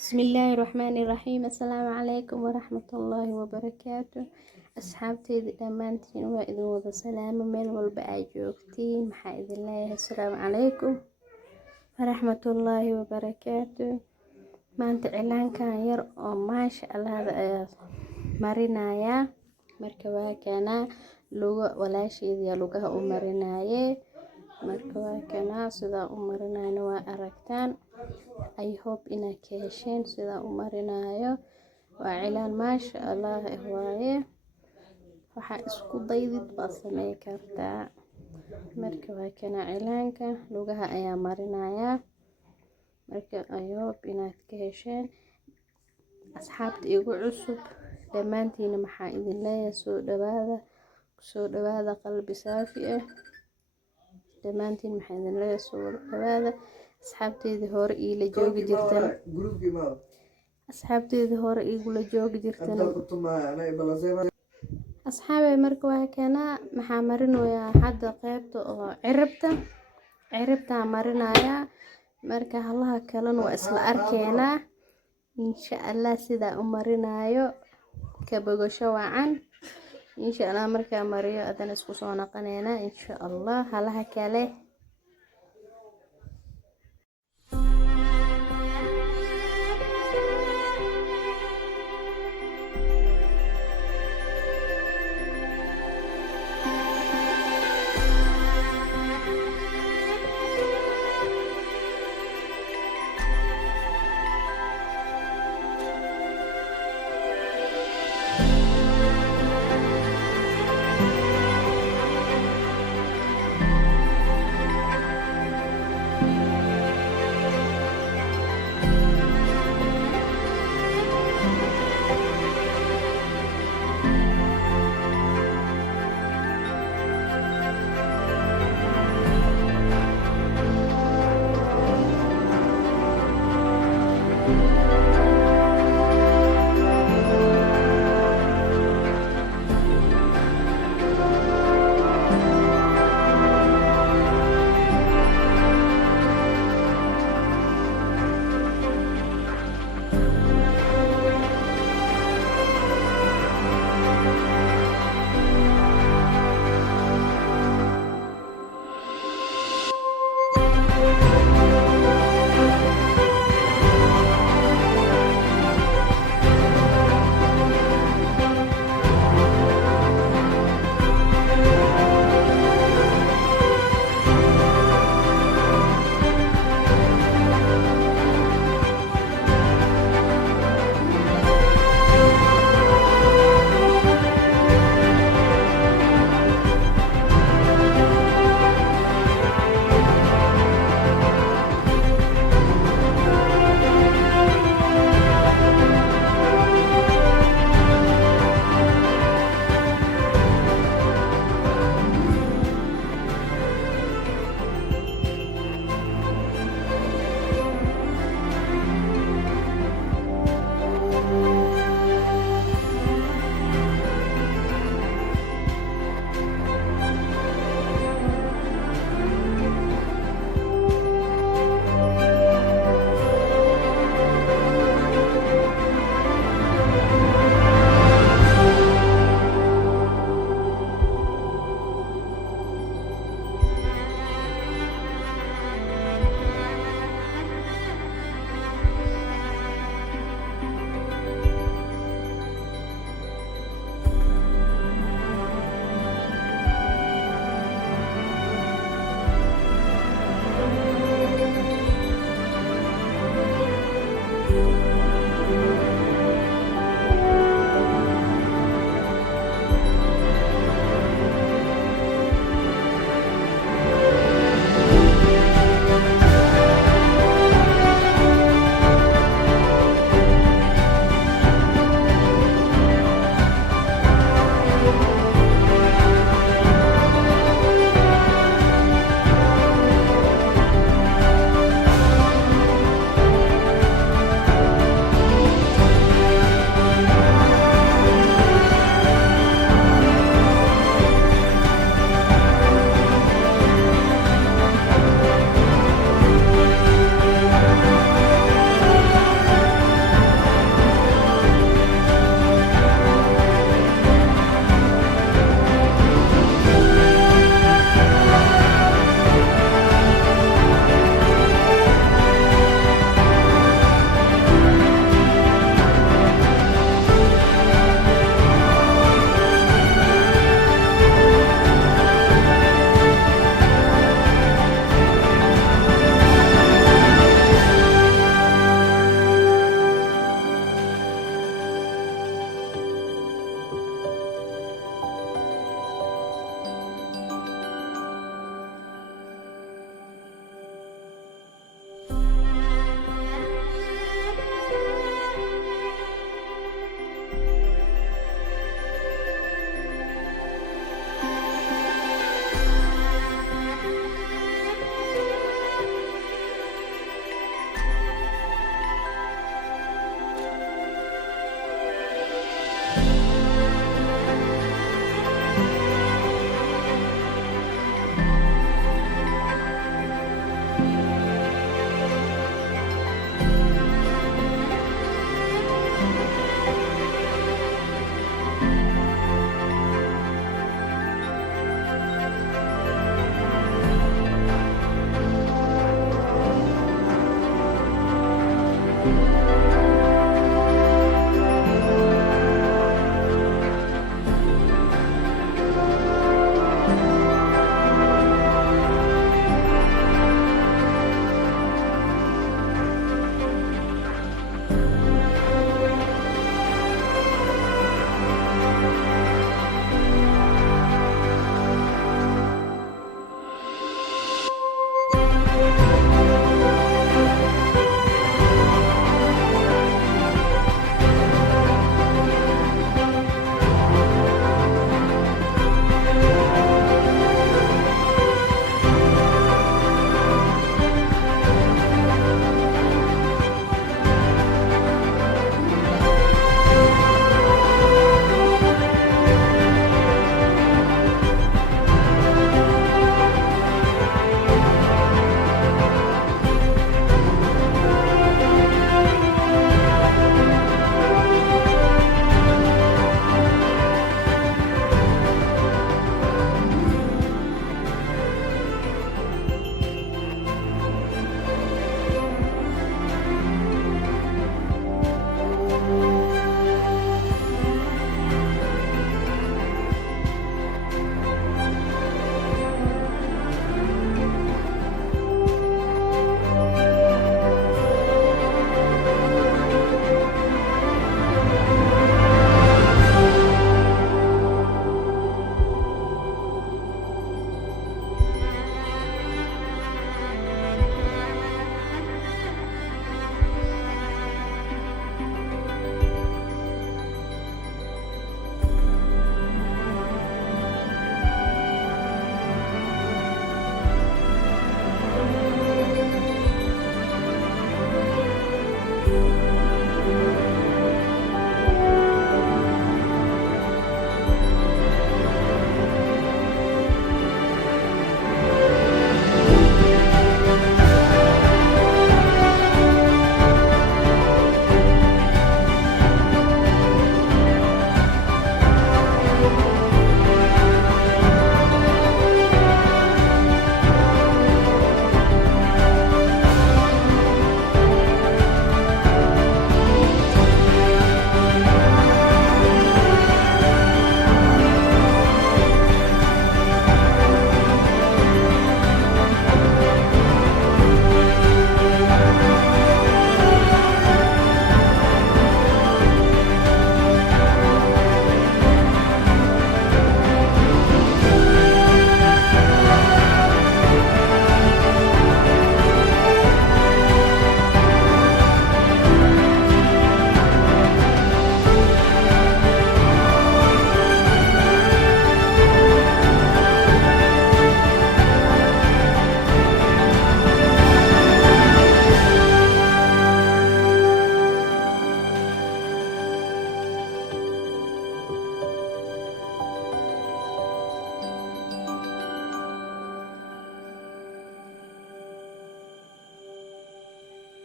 بسم الله الرحمن الرحيم. السلام عليكم ورحمة الله وبركاته. أصحابتي دمانتين وإذن وذا سلام من والبقى جوكتين محايد الله. السلام عليكم ورحمة الله وبركاته. ما أنت إعلان كان يرأى ما شاء الله هذا مرينايا مركبا كان لغة ولا شيء ذي لغة أمرنايا مركبا كان سدا أمرنايا وأركتان. I hope inaa ka hesheen sida u marinayo waa cilaan maasha Allah waaye waxa isku daydid baad sameey kartaa marka waa kana cilaanka lugaha ayaa marinaya marka I hope inaad ka hesheen asxaabta igu cusub dhammaantiin maxaa idin leeyahay soo dhawaada qalbi saafi ah dhammaantiin maxaa idin leeyahay soo dhawaada asxaabteedii hore ila joogi jirtan asxaabay marka waa kana maxaa marinayaa hadda qaybta oo ciribta marinaya marka halaha kalena waa isla arkeena insha Allah sida u marinayo ka bogasho wacan insha Allah marka mariyo adan isku soo naqaneena insha Allah halaha kale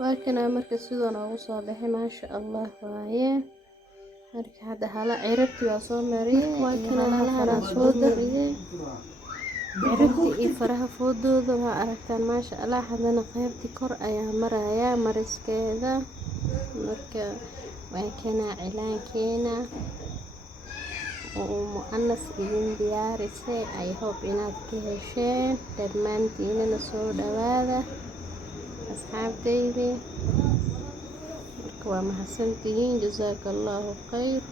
waa kana marka sidoo noogu soo baxay maasha Allah waaye marka hadda hala ciribti waa soo mariyay waa kana hala soo dariyay ciribti iyo faraha foodooda waa aragtaan maasha Allah hadana qaybtii kor ayaa maraya mariskeeda marka waa kana cilaankeena oo mu'annas idin diyaarisay I hope inaad ka hesheen dhammaantiinna soo dhawaada asxaabtayda marka waa mahadsantihiin jazaakallahu khayr